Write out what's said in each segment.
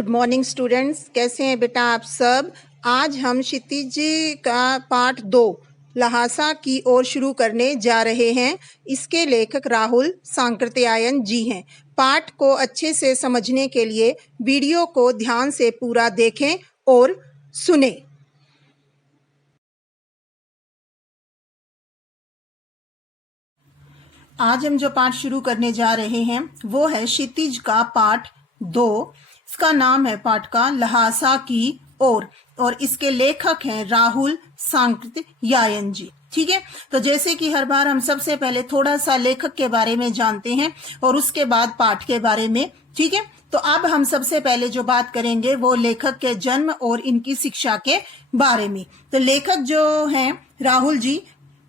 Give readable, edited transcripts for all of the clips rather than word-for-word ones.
Good morning students, कैसे हैं बेटा आप सब। आज हम क्षितिज का पाठ 2 ल्हासा की ओर शुरू करने जा रहे हैं। इसके लेखक राहुल सांकृत्यायन जी हैं। पाठ को अच्छे से समझने के लिए वीडियो को ध्यान से पूरा देखें और सुने। आज हम जो पाठ शुरू करने जा रहे हैं वो है क्षितिज का पाठ 2। इसका नाम है पाठ का ल्हासा की ओर और इसके लेखक हैं राहुल सांकृत्यायन जी। ठीक है, तो जैसे कि हर बार हम सबसे पहले थोड़ा सा लेखक के बारे में जानते हैं और उसके बाद पाठ के बारे में। ठीक है, तो अब हम सबसे पहले जो बात करेंगे वो लेखक के जन्म और इनकी शिक्षा के बारे में। तो लेखक जो हैं राहुल जी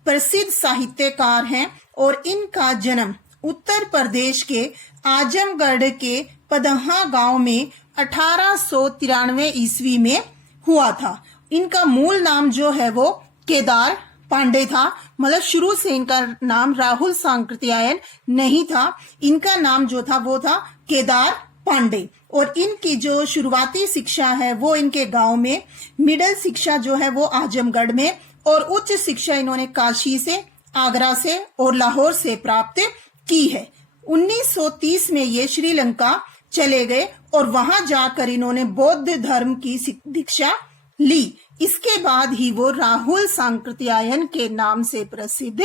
प्रसिद्ध साहित्यकार हैं और इनका जन्म उत्तर प्रदेश के आजमगढ़ के पदहा गांव में 1893 ईस्वी में हुआ था। इनका मूल नाम जो है वो केदार पांडे था, मतलब शुरू से इनका नाम राहुल सांकृत्यायन नहीं था। इनका नाम जो था वो था केदार पांडे और इनकी जो शुरुआती शिक्षा है वो इनके गांव में, मिडिल शिक्षा जो है वो आजमगढ़ में और उच्च शिक्षा इन्होंने काशी से, आगरा से और लाहौर से प्राप्त की है। 1930 में ये श्रीलंका चले गए और वहां जाकर इन्होंने बौद्ध धर्म की दीक्षा ली। इसके बाद ही वो राहुल सांकृत्यायन के नाम से प्रसिद्ध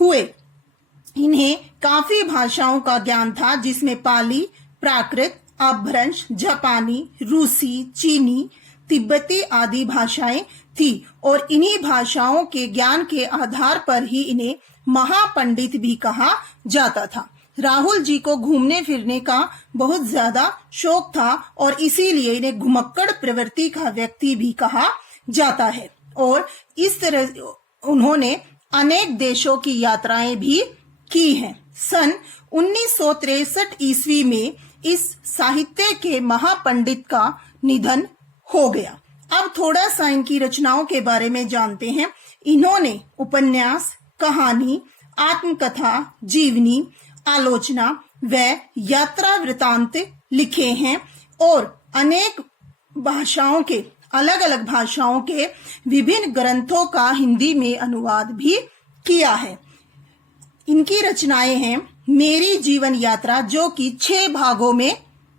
हुए। इन्हें काफी भाषाओं का ज्ञान था, जिसमें पाली, प्राकृत, अपभ्रंश, जापानी, रूसी, चीनी, तिब्बती आदि भाषाएं थी और इन्हीं भाषाओं के ज्ञान के आधार पर ही इन्हें महापंडित भी कहा जाता था। राहुल जी को घूमने फिरने का बहुत ज्यादा शौक था और इसीलिए इन्हें घुमक्कड़ प्रवृत्ति का व्यक्ति भी कहा जाता है और इस तरह उन्होंने अनेक देशों की यात्राएं भी की हैं। सन 1963 ईस्वी में इस साहित्य के महापंडित का निधन हो गया। अब थोड़ा सा इनकी रचनाओं के बारे में जानते हैं। इन्होंने उपन्यास, कहानी, आत्मकथा, जीवनी, आलोचना व यात्रा वृतांत लिखे हैं और अनेक भाषाओं के, अलग अलग भाषाओं के विभिन्न ग्रंथों का हिंदी में अनुवाद भी किया है। इनकी रचनाएं हैं मेरी जीवन यात्रा, जो कि 6 भागों में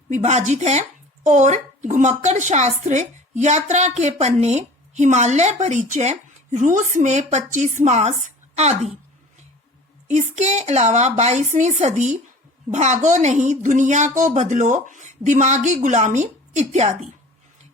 विभाजित है, और घुमक्कड़ शास्त्र, यात्रा के पन्ने, हिमालय परिचय, रूस में 25 मास आदि। इसके अलावा 22वीं सदी, भागो नहीं, दुनिया को बदलो, दिमागी गुलामी इत्यादि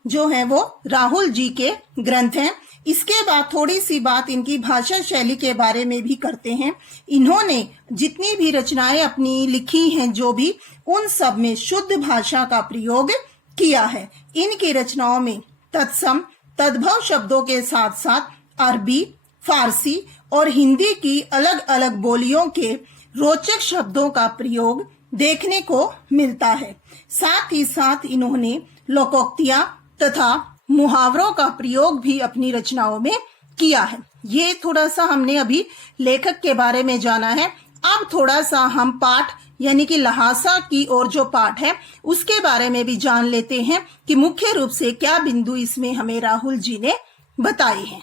जो है वो राहुल जी के ग्रंथ हैं। इसके बाद थोड़ी सी बात इनकी भाषा शैली के बारे में भी करते हैं। इन्होंने जितनी भी रचनाएं अपनी लिखी हैं जो भी, उन सब में शुद्ध भाषा का प्रयोग किया है। इनकी रचनाओं में तत्सम, तद्भव शब्दों के साथ साथ अरबी, फारसी और हिंदी की अलग अलग बोलियों के रोचक शब्दों का प्रयोग देखने को मिलता है। साथ ही साथ इन्होंने लोकोक्तियां तथा मुहावरों का प्रयोग भी अपनी रचनाओं में किया है। ये थोड़ा सा हमने अभी लेखक के बारे में जाना है। अब थोड़ा सा हम पाठ यानी कि ल्हासा की ओर जो पाठ है उसके बारे में भी जान लेते हैं कि मुख्य रूप से क्या बिंदु इसमें हमें राहुल जी ने बताए हैं।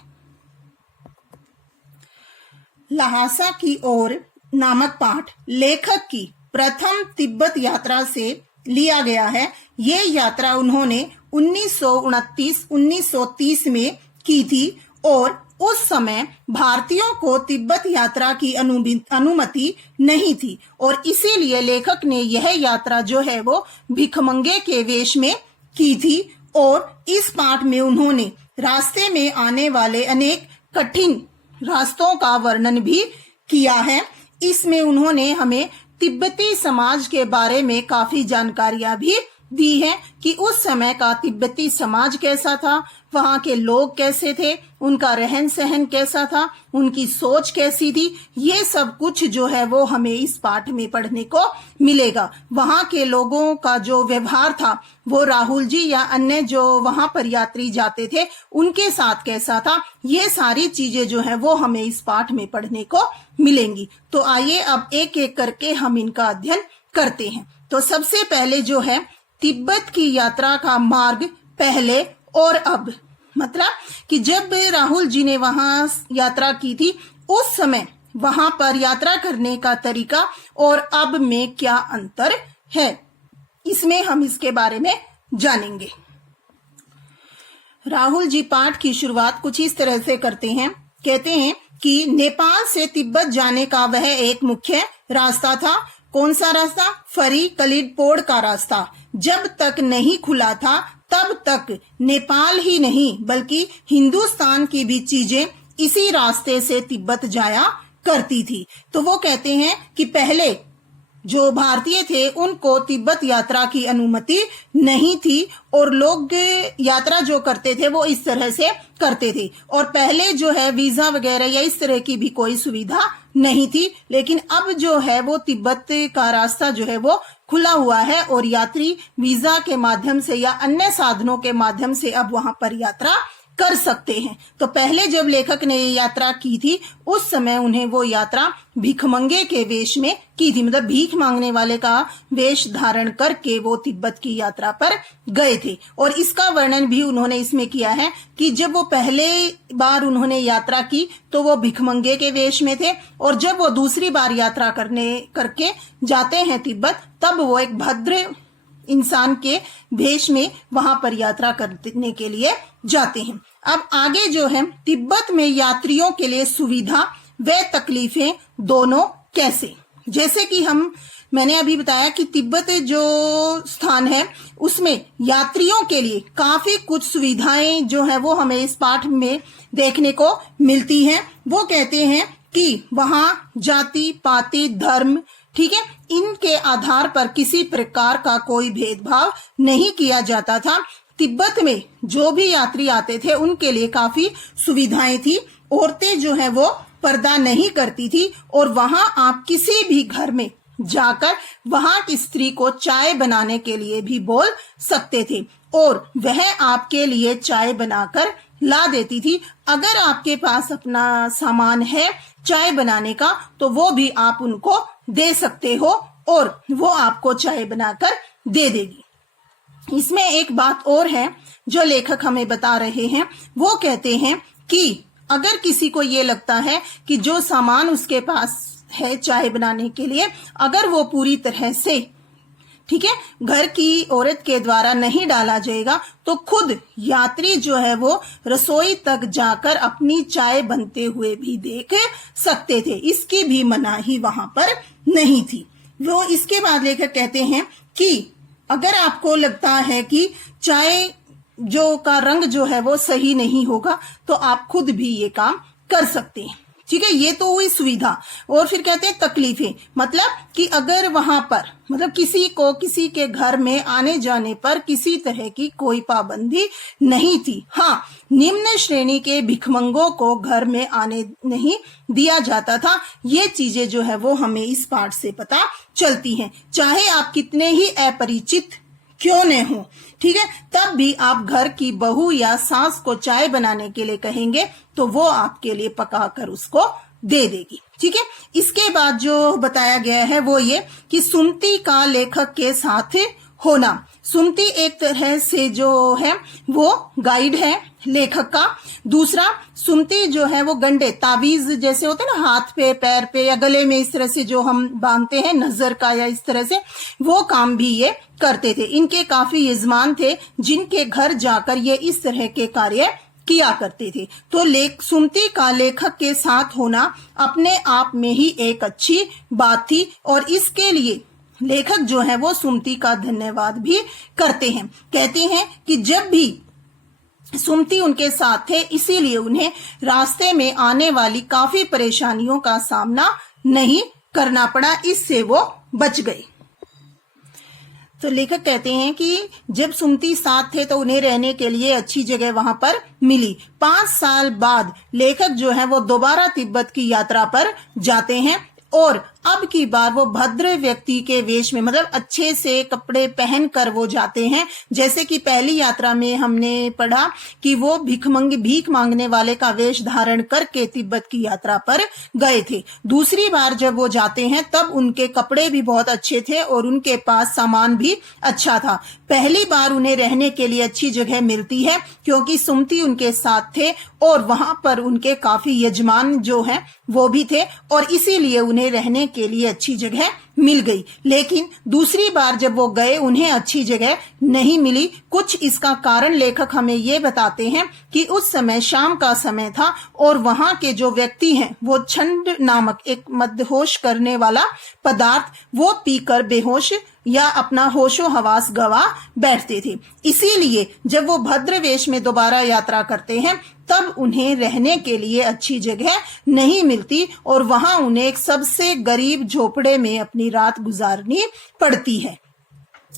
ल्हासा की ओर नामक पाठ लेखक की प्रथम तिब्बत यात्रा से लिया गया है। ये यात्रा उन्होंने 1929-1930 में की थी और उस समय भारतीयों को तिब्बत यात्रा की अनुमति नहीं थी और इसीलिए लेखक ने यह यात्रा जो है वो भिखमंगे के वेश में की थी। और इस पाठ में उन्होंने रास्ते में आने वाले अनेक कठिन रास्तों का वर्णन भी किया है। इसमें उन्होंने हमें तिब्बती समाज के बारे में काफी जानकारियां भी दी है कि उस समय का तिब्बती समाज कैसा था, वहां के लोग कैसे थे, उनका रहन सहन कैसा था, उनकी सोच कैसी थी। ये सब कुछ जो है वो हमें इस पाठ में पढ़ने को मिलेगा। वहां के लोगों का जो व्यवहार था वो राहुल जी या अन्य जो वहां पर यात्री जाते थे उनके साथ कैसा था, ये सारी चीजें जो है वो हमें इस पाठ में पढ़ने को मिलेंगी। तो आइए अब एक एक करके हम इनका अध्ययन करते हैं। तो सबसे पहले जो है तिब्बत की यात्रा का मार्ग पहले और अब। मतलब कि जब राहुल जी ने वहां यात्रा की थी उस समय वहां पर यात्रा करने का तरीका और अब में क्या अंतर है, इसमें हम इसके बारे में जानेंगे। राहुल जी पाठ की शुरुआत कुछ इस तरह से करते हैं। कहते हैं कि नेपाल से तिब्बत जाने का वह एक मुख्य रास्ता था। कौन सा रास्ता? फरी कलिडपोड़ का रास्ता जब तक नहीं खुला था तब तक नेपाल ही नहीं बल्कि हिंदुस्तान की भी चीजें इसी रास्ते से तिब्बत जाया करती थी। तो वो कहते हैं कि पहले जो भारतीय थे उनको तिब्बत यात्रा की अनुमति नहीं थी और लोग यात्रा जो करते थे वो इस तरह से करते थे और पहले जो है वीजा वगैरह या इस तरह की भी कोई सुविधा नहीं थी। लेकिन अब जो है वो तिब्बत का रास्ता जो है वो खुला हुआ है और यात्री वीजा के माध्यम से या अन्य साधनों के माध्यम से अब वहां पर यात्रा कर सकते हैं। तो पहले जब लेखक ने ये यात्रा की थी उस समय उन्हें वो यात्रा भिखमंगे के वेश में की थी। मतलब भीख मांगने वाले का वेश धारण करके वो तिब्बत की यात्रा पर गए थे और इसका वर्णन भी उन्होंने इसमें किया है कि जब वो पहले बार उन्होंने यात्रा की तो वो भिखमंगे के वेश में थे और जब वो दूसरी बार यात्रा करके जाते हैं तिब्बत तब वो एक भद्र इंसान के भेष में वहां पर यात्रा करने के लिए जाते हैं। अब आगे जो है तिब्बत में यात्रियों के लिए सुविधा व तकलीफें दोनों कैसे, जैसे कि मैंने अभी बताया कि तिब्बत जो स्थान है उसमें यात्रियों के लिए काफी कुछ सुविधाएं जो है वो हमें इस पाठ में देखने को मिलती हैं। वो कहते हैं कि वहां जाति पाति धर्म, ठीक है, इनके आधार पर किसी प्रकार का कोई भेदभाव नहीं किया जाता था। तिब्बत में जो भी यात्री आते थे उनके लिए काफी सुविधाएं थी। औरतें जो है वो पर्दा नहीं करती थी और वहां आप किसी भी घर में जाकर वहां की स्त्री को चाय बनाने के लिए भी बोल सकते थे और वह आपके लिए चाय बनाकर ला देती थी। अगर आपके पास अपना सामान है चाय बनाने का तो वो भी आप उनको दे सकते हो और वो आपको चाय बनाकर दे देगी। इसमें एक बात और है जो लेखक हमें बता रहे हैं। वो कहते हैं कि अगर किसी को ये लगता है कि जो सामान उसके पास है चाय बनाने के लिए अगर वो पूरी तरह से, ठीक है, घर की औरत के द्वारा नहीं डाला जाएगा तो खुद यात्री जो है वो रसोई तक जाकर अपनी चाय बनते हुए भी देख सकते थे। इसकी भी मनाही वहां पर नहीं थी। वो इसके बाद लेकर कहते हैं कि अगर आपको लगता है कि चाय जो का रंग जो है वो सही नहीं होगा तो आप खुद भी ये काम कर सकते हैं। ठीक है, ये तो हुई सुविधा। और फिर कहते हैं तकलीफें, मतलब कि अगर वहां पर मतलब किसी के घर में आने जाने पर किसी तरह की कोई पाबंदी नहीं थी। हाँ, निम्न श्रेणी के भिखमंगों को घर में आने नहीं दिया जाता था। ये चीजें जो है वो हमें इस पाठ से पता चलती हैं। चाहे आप कितने ही अपरिचित क्यों न हो, ठीक है, तब भी आप घर की बहू या सास को चाय बनाने के लिए कहेंगे तो वो आपके लिए पकाकर उसको दे देगी। ठीक है, इसके बाद जो बताया गया है वो ये कि सुमति का लेखक के साथ होना। सुमति एक तरह से जो है वो गाइड है लेखक का। दूसरा, सुमति जो है वो गंडे तावीज जैसे होते हैं ना, हाथ पे पैर पे या गले में इस तरह से जो हम बांधते हैं नजर का या इस तरह से, वो काम भी ये करते थे। इनके काफी यजमान थे जिनके घर जाकर ये इस तरह के कार्य किया करते थे। तो सुमति का लेखक के साथ होना अपने आप में ही एक अच्छी बात थी और इसके लिए लेखक जो है वो सुमति का धन्यवाद भी करते हैं। कहते हैं कि जब भी सुमति उनके साथ थे इसीलिए उन्हें रास्ते में आने वाली काफी परेशानियों का सामना नहीं करना पड़ा, इससे वो बच गए। तो लेखक कहते हैं कि जब सुमति साथ थे तो उन्हें रहने के लिए अच्छी जगह वहां पर मिली। 5 साल बाद लेखक जो है वो दोबारा तिब्बत की यात्रा पर जाते हैं और अब की बार वो भद्र व्यक्ति के वेश में, मतलब अच्छे से कपड़े पहनकर वो जाते हैं। जैसे कि पहली यात्रा में हमने पढ़ा कि वो भीख मांगने वाले का वेश धारण करके तिब्बत की यात्रा पर गए थे। दूसरी बार जब वो जाते हैं तब उनके कपड़े भी बहुत अच्छे थे और उनके पास सामान भी अच्छा था। पहली बार उन्हें रहने के लिए अच्छी जगह मिलती है क्योंकि सुमति उनके साथ थे और वहां पर उनके काफी यजमान जो हैं वो भी थे और इसीलिए उन्हें रहने के लिए अच्छी जगह मिल गई। लेकिन दूसरी बार जब वो गए उन्हें अच्छी जगह नहीं मिली। कुछ इसका कारण लेखक हमें ये बताते हैं कि उस समय शाम का समय था और वहां के जो व्यक्ति हैं वो छंड नामक एक मदहोश करने वाला पदार्थ वो पीकर बेहोश या अपना होशो हवास गवा बैठते थे। इसीलिए जब वो भद्र वेश में दोबारा यात्रा करते हैं तब उन्हें रहने के लिए अच्छी जगह नहीं मिलती और वहां उन्हें एक सबसे गरीब झोपड़े में अपनी रात गुजारनी पड़ती है।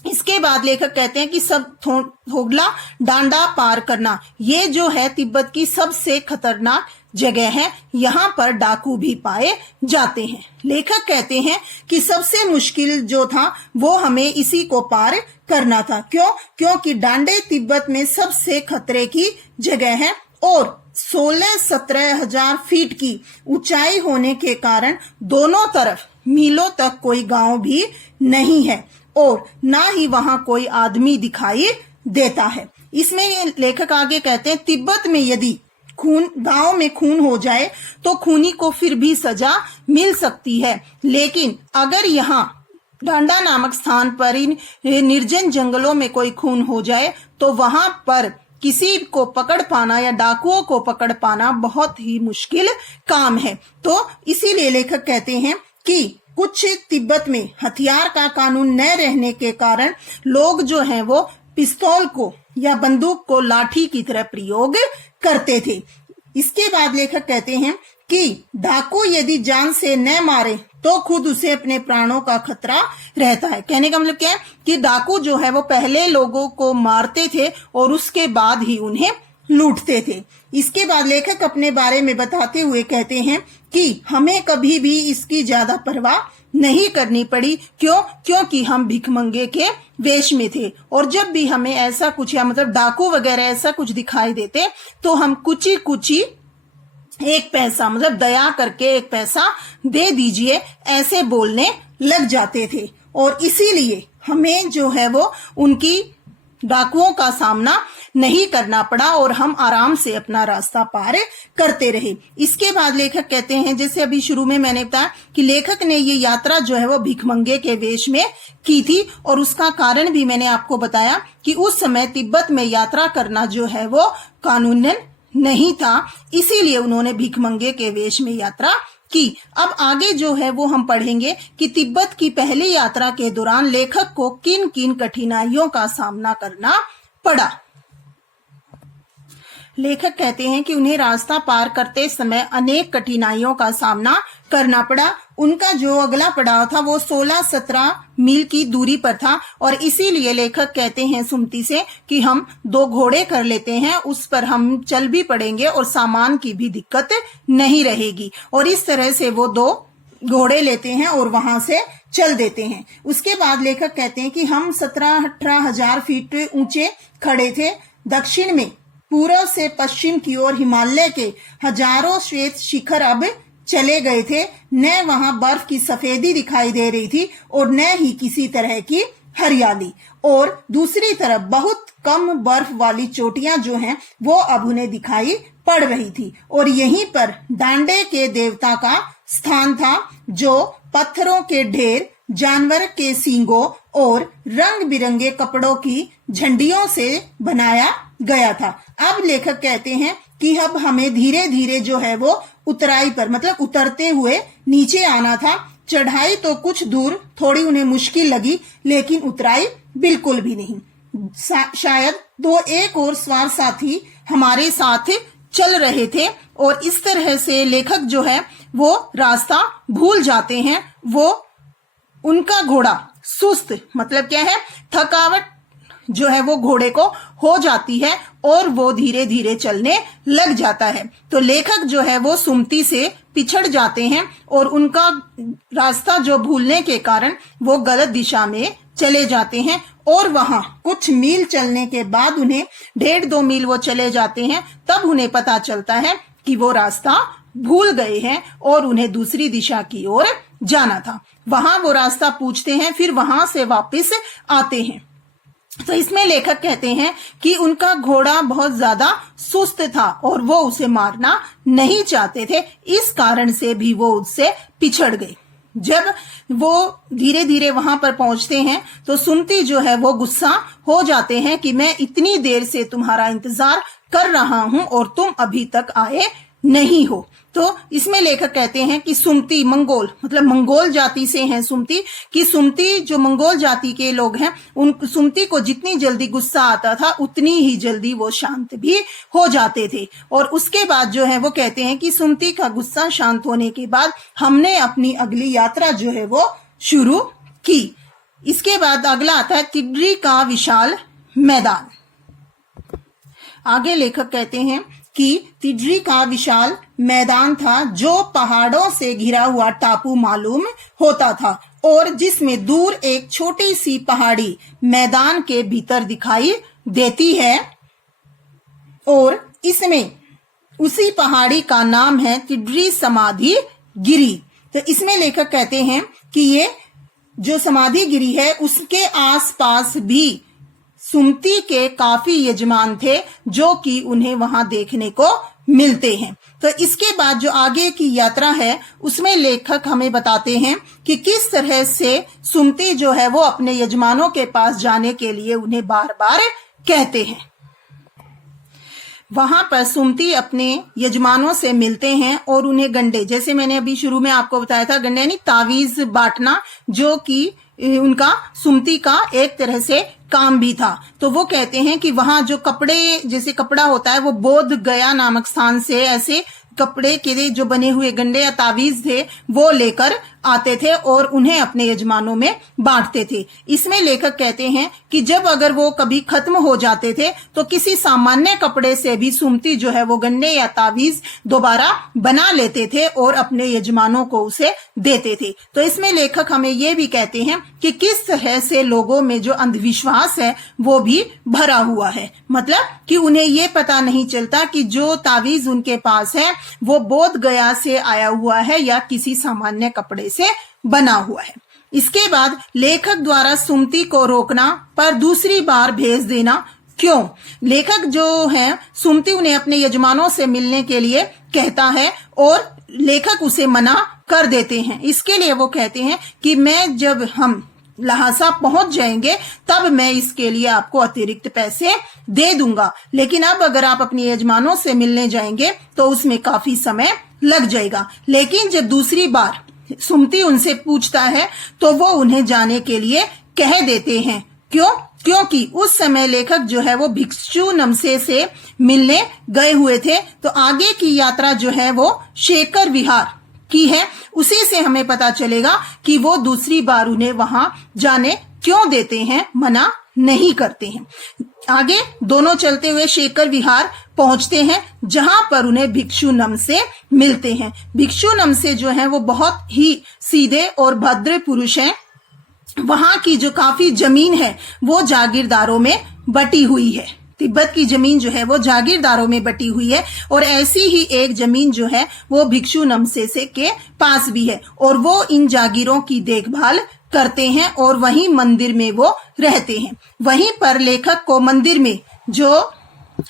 इसके बाद लेखक कहते हैं कि सब थोगला डांडा पार करना, ये जो है तिब्बत की सबसे खतरनाक जगह है। यहाँ पर डाकू भी पाए जाते हैं। लेखक कहते हैं कि सबसे मुश्किल जो था वो हमें इसी को पार करना था। क्योंकि डांडे तिब्बत में सबसे खतरे की जगह है और 16-17 हजार फीट की ऊंचाई होने के कारण दोनों तरफ मीलों तक कोई गांव भी नहीं है और ना ही वहां कोई आदमी दिखाई देता है। इसमें लेखक आगे कहते हैं तिब्बत में यदि गांव में खून हो जाए तो खूनी को फिर भी सजा मिल सकती है, लेकिन अगर यहाँ डांडा नामक स्थान पर इन निर्जन जंगलों में कोई खून हो जाए तो वहां पर किसी को पकड़ पाना या डाकुओं को पकड़ पाना बहुत ही मुश्किल काम है। तो इसीलिए लेखक कहते हैं कि कुछ तिब्बत में हथियार का कानून न रहने के कारण लोग जो हैं वो पिस्तौल को या बंदूक को लाठी की तरह प्रयोग करते थे। इसके बाद लेखक कहते हैं कि डाकू यदि जान से न मारे तो खुद उसे अपने प्राणों का खतरा रहता है। कहने का मतलब क्या है कि डाकू जो है वो पहले लोगों को मारते थे और उसके बाद ही उन्हें लूटते थे। इसके बाद लेखक अपने बारे में बताते हुए कहते हैं कि हमें कभी भी इसकी ज्यादा परवाह नहीं करनी पड़ी। क्योंकि हम भिखमंगे के वेश में थे और जब भी हमें ऐसा कुछ या मतलब डाकू वगैरह ऐसा कुछ दिखाई देते तो हम कुची एक पैसा मतलब दया करके एक पैसा दे दीजिए ऐसे बोलने लग जाते थे और इसीलिए हमें जो है वो उनकी डाकुओं का सामना नहीं करना पड़ा और हम आराम से अपना रास्ता पार करते रहे। इसके बाद लेखक कहते हैं, जैसे अभी शुरू में मैंने बताया कि लेखक ने ये यात्रा जो है वो भिखमंगे के वेश में की थी और उसका कारण भी मैंने आपको बताया कि उस समय तिब्बत में यात्रा करना जो है वो कानूनन नहीं था, इसीलिए उन्होंने भिखमंगे के वेश में यात्रा की। अब आगे जो है वो हम पढ़ेंगे कि तिब्बत की पहली यात्रा के दौरान लेखक को किन किन कठिनाइयों का सामना करना पड़ा। लेखक कहते हैं कि उन्हें रास्ता पार करते समय अनेक कठिनाइयों का सामना करना पड़ा। उनका जो अगला पड़ाव था वो 16-17 मील की दूरी पर था और इसीलिए लेखक कहते हैं सुमति से कि हम 2 घोड़े कर लेते हैं, उस पर हम चल भी पड़ेंगे और सामान की भी दिक्कत नहीं रहेगी। और इस तरह से वो 2 घोड़े लेते हैं और वहां से चल देते हैं। उसके बाद लेखक कहते हैं कि हम 17-18 हजार फीट ऊंचे खड़े थे। दक्षिण में पूर्व से पश्चिम की ओर हिमालय के हजारों श्वेत शिखर अब चले गए थे। न वहां बर्फ की सफेदी दिखाई दे रही थी और न ही किसी तरह की हरियाली, और दूसरी तरफ बहुत कम बर्फ वाली चोटियां जो हैं वो अब उन्हें दिखाई पड़ रही थी। और यहीं पर डांडे के देवता का स्थान था जो पत्थरों के ढेर, जानवर के सींगों और रंग बिरंगे कपड़ों की झंडियों से बनाया गया था। अब लेखक कहते हैं कि अब हमें धीरे धीरे जो है वो उतराई पर मतलब उतरते हुए नीचे आना था। चढ़ाई तो कुछ दूर थोड़ी उन्हें मुश्किल लगी, लेकिन उतराई बिल्कुल भी नहीं। शायद 2-1 और सवार साथी हमारे साथ चल रहे थे और इस तरह से लेखक जो है वो रास्ता भूल जाते हैं। वो उनका घोड़ा सुस्त मतलब क्या है, थकावट जो है वो घोड़े को हो जाती है और वो धीरे धीरे चलने लग जाता है। तो लेखक जो है वो सुमति से पिछड़ जाते हैं और उनका रास्ता जो भूलने के कारण वो गलत दिशा में चले जाते हैं और वहां कुछ मील चलने के बाद उन्हें 1.5-2 मील वो चले जाते हैं, तब उन्हें पता चलता है कि वो रास्ता भूल गए हैं और उन्हें दूसरी दिशा की ओर जाना था। वहां वो रास्ता पूछते हैं, फिर वहां से वापस आते हैं। तो इसमें लेखक कहते हैं कि उनका घोड़ा बहुत ज्यादा सुस्त था और वो उसे मारना नहीं चाहते थे, इस कारण से भी वो उससे पिछड़ गए। जब वो धीरे धीरे वहां पर पहुंचते हैं तो सुमति जो है वो गुस्सा हो जाते हैं कि मैं इतनी देर से तुम्हारा इंतजार कर रहा हूं और तुम अभी तक आए नहीं हो। तो इसमें लेखक कहते हैं कि सुमति मंगोल, मतलब मंगोल जाति से हैं सुमति, कि सुमति जो मंगोल जाति के लोग हैं, उन सुमति को जितनी जल्दी गुस्सा आता था उतनी ही जल्दी वो शांत भी हो जाते थे। और उसके बाद जो है वो कहते हैं कि सुमति का गुस्सा शांत होने के बाद हमने अपनी अगली यात्रा जो है वो शुरू की। इसके बाद अगला आता है तिड्री का विशाल मैदान। आगे लेखक कहते हैं कि तिड्री का विशाल मैदान था जो पहाड़ों से घिरा हुआ टापू मालूम होता था और जिसमें दूर एक छोटी सी पहाड़ी मैदान के भीतर दिखाई देती है और इसमें उसी पहाड़ी का नाम है तिड्री समाधि गिरी। तो इसमें लेखक कहते हैं कि ये जो समाधि गिरी है उसके आसपास भी सुमति के काफी यजमान थे जो कि उन्हें वहां देखने को मिलते हैं। तो इसके बाद जो आगे की यात्रा है उसमें लेखक हमें बताते हैं कि किस तरह से सुमति जो है वो अपने यजमानों के पास जाने के लिए उन्हें बार बार कहते हैं। वहां पर सुमति अपने यजमानों से मिलते हैं और उन्हें गंडे, जैसे मैंने अभी शुरू में आपको बताया था, गंडे यानी तावीज बांटना, जो कि उनका सुमति का एक तरह से काम भी था। तो वो कहते हैं कि वहां जो कपड़े, जैसे कपड़ा होता है, वो बोध गया नामक स्थान से ऐसे कपड़े के जो बने हुए गंडे या तावीज थे वो लेकर आते थे और उन्हें अपने यजमानों में बांटते थे। इसमें लेखक कहते हैं कि जब अगर वो कभी खत्म हो जाते थे तो किसी सामान्य कपड़े से भी सुमति जो है वो गंडे या तावीज दोबारा बना लेते थे और अपने यजमानों को उसे देते थे। तो इसमें लेखक हमें ये भी कहते हैं कि किस तरह से लोगों में जो अंधविश्वास है वो भी भरा हुआ है, मतलब कि उन्हें ये पता नहीं चलता कि जो तावीज उनके पास है वो बोध गया से आया हुआ है या किसी सामान्य कपड़े से बना हुआ है। इसके बाद लेखक द्वारा सुमति को रोकना पर दूसरी बार भेज देना क्यों? लेखक जो है सुमति उन्हें अपने यजमानों से मिलने के लिए कहता है और लेखक उसे मना कर देते हैं। इसके लिए वो कहते हैं कि मैं जब हम लहासा पहुंच जाएंगे तब मैं इसके लिए आपको अतिरिक्त पैसे दे दूंगा, लेकिन अब अगर आप अपने यजमानों से मिलने जाएंगे तो उसमें काफी समय लग जाएगा। लेकिन जब दूसरी बार सुमति उनसे पूछता है तो वो उन्हें जाने के लिए कह देते हैं। क्यों? क्योंकि उस समय लेखक जो है वो भिक्षु नमसे से मिलने गए हुए थे। तो आगे की यात्रा जो है वो शेखर विहार की है, उसी से हमें पता चलेगा कि वो दूसरी बार उन्हें वहां जाने क्यों देते हैं, मना नहीं करते हैं। आगे दोनों चलते हुए शेखर विहार पहुंचते हैं जहां पर उन्हें भिक्षु नमसे मिलते हैं। भिक्षु नमसे जो है वो बहुत ही सीधे और भद्र पुरुष हैं। वहां की जो काफी जमीन है वो जागीरदारों में बटी हुई है। तिब्बत की जमीन जो है वो जागीरदारों में बटी हुई है और ऐसी ही एक जमीन जो है वो भिक्षु नमसे के पास भी है और वो इन जागीरों की देखभाल करते हैं और वहीं मंदिर में वो रहते हैं। वहीं पर लेखक को मंदिर में जो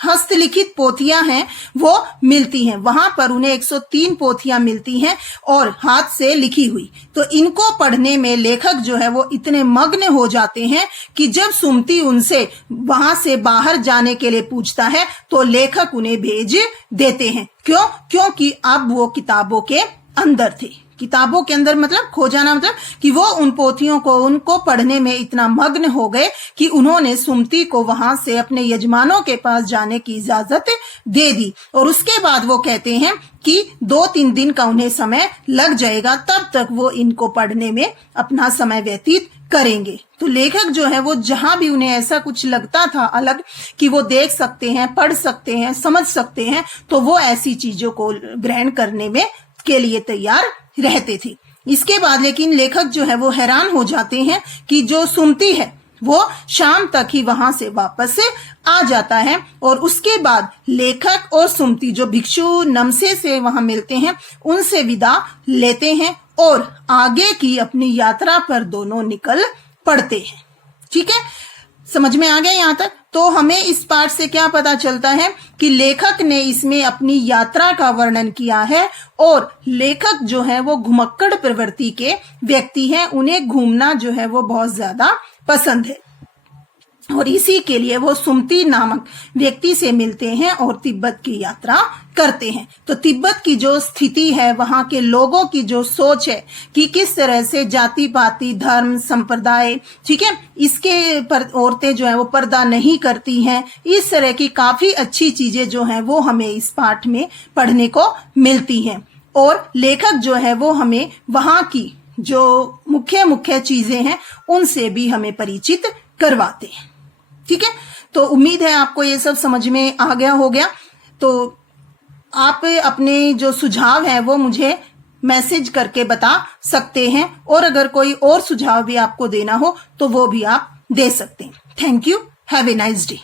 हस्तलिखित पोथियां हैं वो मिलती हैं। वहां पर उन्हें 103 पोथियां मिलती हैं और हाथ से लिखी हुई। तो इनको पढ़ने में लेखक जो है वो इतने मग्न हो जाते हैं कि जब सुमति उनसे वहां से बाहर जाने के लिए पूछता है तो लेखक उन्हें भेज देते हैं। क्यों? क्योंकि अब वो किताबों के अंदर थे। किताबों के अंदर मतलब खो जाना, मतलब कि वो उन पोथियों को उनको पढ़ने में इतना मग्न हो गए कि उन्होंने सुमति को वहां से अपने यजमानों के पास जाने की इजाजत दे दी। और उसके बाद वो कहते हैं कि 2-3 दिन का उन्हें समय लग जाएगा, तब तक वो इनको पढ़ने में अपना समय व्यतीत करेंगे। तो लेखक जो है वो जहां भी उन्हें ऐसा कुछ लगता था अलग कि वो देख सकते हैं, पढ़ सकते हैं, समझ सकते हैं, तो वो ऐसी चीजों को ग्रहण करने में के लिए तैयार रहते थे। इसके बाद लेकिन लेखक जो है वो हैरान हो जाते हैं कि जो सुमति है वो शाम तक ही वहां से वापस आ जाता है, और उसके बाद लेखक और सुमति जो भिक्षु नमसे से वहां मिलते हैं उनसे विदा लेते हैं और आगे की अपनी यात्रा पर दोनों निकल पड़ते हैं। ठीक है, समझ में आ गया यहाँ तक? तो हमें इस पाठ से क्या पता चलता है कि लेखक ने इसमें अपनी यात्रा का वर्णन किया है, और लेखक जो है वो घुमक्कड़ प्रवृत्ति के व्यक्ति हैं, उन्हें घूमना जो है वो बहुत ज्यादा पसंद है, और इसी के लिए वो सुमति नामक व्यक्ति से मिलते हैं और तिब्बत की यात्रा करते हैं। तो तिब्बत की जो स्थिति है, वहां के लोगों की जो सोच है कि किस तरह से जाति पाति धर्म संप्रदाय, ठीक है, इसके पर औरतें जो है वो पर्दा नहीं करती हैं, इस तरह की काफी अच्छी चीजें जो हैं वो हमें इस पाठ में पढ़ने को मिलती हैं। और लेखक जो है वो हमें वहां की जो मुख्य मुख्य चीजें हैं उनसे भी हमें परिचित करवाते हैं। ठीक है, तो उम्मीद है आपको ये सब समझ में आ गया होगा। तो आप अपने जो सुझाव है वो मुझे मैसेज करके बता सकते हैं, और अगर कोई और सुझाव भी आपको देना हो तो वो भी आप दे सकते हैं। Thank you, have a nice day.